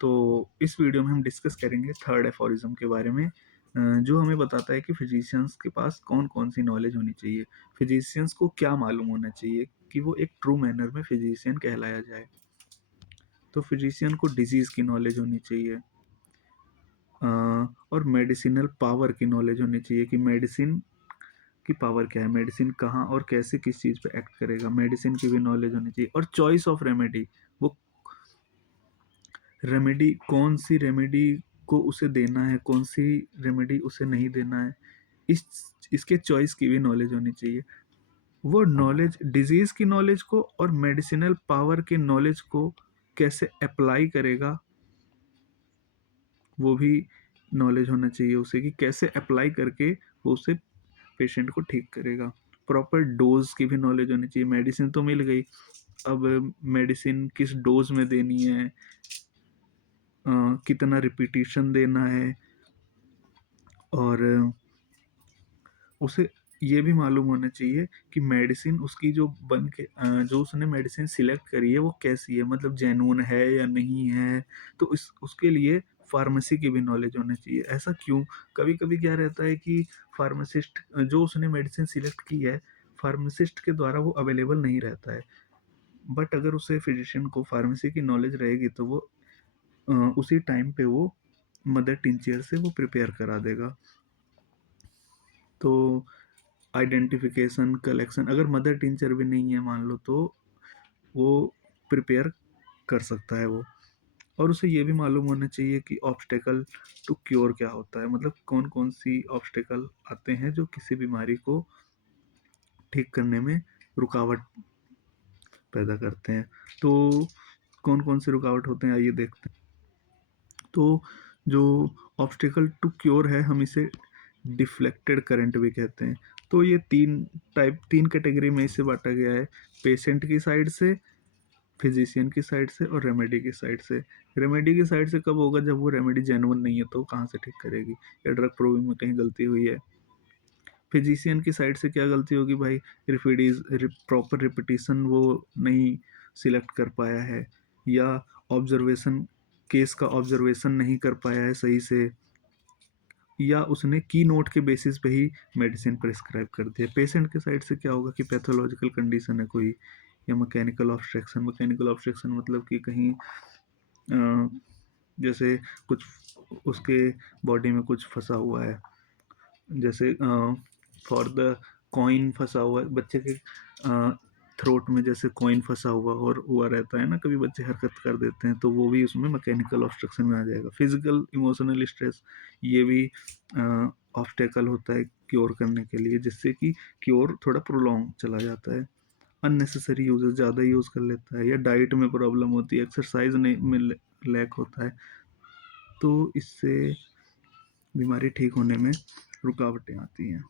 तो इस वीडियो में हम डिस्कस करेंगे थर्ड एफोरिज्म के बारे में, जो हमें बताता है कि फिजिशियंस के पास कौन कौन सी नॉलेज होनी चाहिए। फिजिशियंस को क्या मालूम होना चाहिए कि वो एक ट्रू मैनर में फिजिशियन कहलाया जाए। तो फिजिशियन को डिजीज़ की नॉलेज होनी चाहिए, और मेडिसिनल पावर की नॉलेज होनी चाहिए कि मेडिसिन की पावर क्या है, मेडिसिन कहाँ और कैसे किस चीज़ पे एक्ट करेगा, मेडिसिन की भी नॉलेज होनी चाहिए। और चॉइस ऑफ रेमेडी, वो रेमेडी कौन सी रेमेडी को उसे देना है, कौन सी रेमेडी उसे नहीं देना है, इस इसके चॉइस की भी नॉलेज होनी चाहिए। वो नॉलेज डिजीज़ की नॉलेज को और मेडिसिनल पावर के नॉलेज को कैसे अप्लाई करेगा, वो भी नॉलेज होना चाहिए उसे कि कैसे अप्लाई करके वो उसे पेशेंट को ठीक करेगा। प्रॉपर डोज की भी नॉलेज होनी चाहिए। मेडिसिन तो मिल गई, अब मेडिसिन किस डोज में देनी है, कितना रिपीटिशन देना है, और उसे ये भी मालूम होना चाहिए कि मेडिसिन उसकी जो बन के जो उसने मेडिसिन सिलेक्ट करी है वो कैसी है, मतलब जेन्युइन है या नहीं है। तो इस उसके लिए फार्मेसी की भी नॉलेज होनी चाहिए। ऐसा क्यों? कभी कभी क्या रहता है कि फार्मासिस्ट जो उसने मेडिसिन सिलेक्ट की है, फार्मासिस्ट के द्वारा वो अवेलेबल नहीं रहता है। बट अगर उसे फिजिशियन को फार्मेसी की नॉलेज रहेगी तो वो उसी टाइम पे वो मदर टिंचर से वो प्रिपेयर करा देगा। तो आइडेंटिफिकेशन, कलेक्शन, अगर मदर टिंचर भी नहीं है मान लो, तो वो प्रिपेयर कर सकता है वो। और उसे ये भी मालूम होना चाहिए कि ऑब्स्टेकल टू क्योर क्या होता है, मतलब कौन कौन सी ऑब्स्टेकल आते हैं जो किसी बीमारी को ठीक करने में रुकावट पैदा करते हैं। तो कौन कौन से रुकावट होते हैं आइए देखते हैं। तो जो ऑब्स्टेकल टू क्योर है, हम इसे डिफ्लेक्टेड करंट भी कहते हैं। तो ये तीन कैटेगरी में इसे बांटा गया है, पेशेंट की साइड से, फिजिशियन की साइड से और रेमेडी की साइड से। रेमेडी की साइड से कब होगा? जब वो रेमेडी जेन्युइन नहीं है, तो कहाँ से ठीक करेगी, या ड्रग प्रूविंग में कहीं गलती हुई है। फिजिशियन की साइड से क्या गलती होगी भाई? रिपीडीज प्रॉपर रिपीटिशन वो नहीं सिलेक्ट कर पाया है, या ऑब्जर्वेशन, केस का ऑब्जर्वेशन नहीं कर पाया है सही से, या उसने की नोट के बेसिस पे ही मेडिसिन प्रिस्क्राइब कर दिया। पेशेंट के साइड से क्या होगा कि पैथोलॉजिकल कंडीशन है कोई, या मैकेनिकल ऑब्स्ट्रक्शन। मैकेनिकल ऑब्स्ट्रक्शन मतलब कि कहीं जैसे कुछ उसके बॉडी में कुछ फंसा हुआ है, जैसे फॉर द कॉइन फंसा हुआ है बच्चे के थ्रोट में, जैसे कॉइन फंसा हुआ और हुआ रहता है ना, कभी बच्चे हरकत कर देते हैं, तो वो भी उसमें मैकेनिकल ऑब्स्ट्रक्शन में आ जाएगा। फिजिकल इमोशनल स्ट्रेस, ये भी ऑब्स्टेकल होता है क्योर करने के लिए, जिससे कि क्योर थोड़ा प्रोलॉन्ग चला जाता है। अननेसेसरी यूजेस, ज़्यादा यूज़ कर लेता है, या डाइट में प्रॉब्लम होती है, एक्सरसाइज नहीं में लैक होता है, तो इससे बीमारी ठीक होने में रुकावटें आती हैं।